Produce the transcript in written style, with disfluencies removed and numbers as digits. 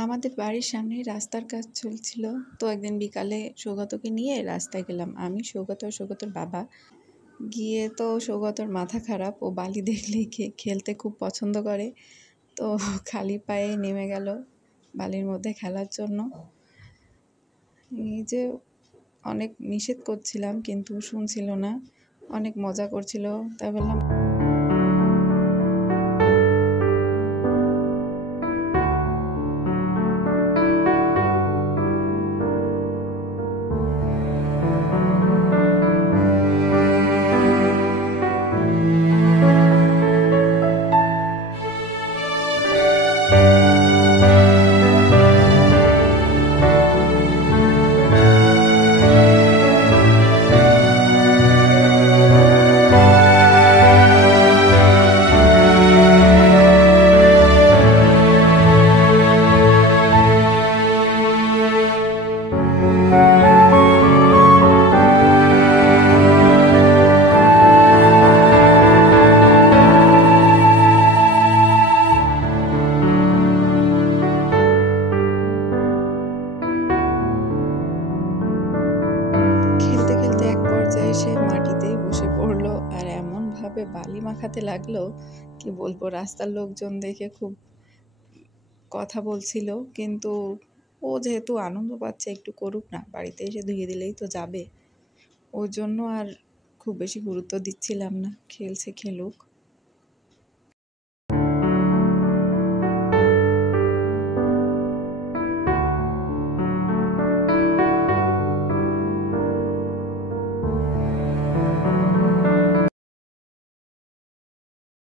আমাদের বাড়ির সামনেই রাস্তার কাজ চলছিল। তো একদিন বিকালে সৌগতকে নিয়ে রাস্তায় গেলাম। আমি, সৌগত আর সৌগতর বাবা। গিয়ে তো সৌগতর মাথা খারাপ। ও বালি দেখলেই খেলতে খুব পছন্দ করে। তো খালি পায়ে নেমে গেল বালির মধ্যে খেলার জন্য। এই যে অনেক নিষেধ করছিলাম কিন্তু শুনছিল না। অনেক মজা করছিল। তাই বললাম খেলতে খেলতে এক পর্যায়ে সে মাটিতেই বসে পড়লো আর এমনভাবে বালি মাখাতে লাগলো কি বলবো। রাস্তার লোকজন দেখে খুব কথা বলছিল, কিন্তু ও যেহেতু আনন্দ পাচ্ছে একটু করুক না, বাড়িতে এসে ধুয়ে দিলেই তো যাবে। ওর জন্য আর খুব বেশি গুরুত্ব দিচ্ছিলাম না, খেলছে খেলুক।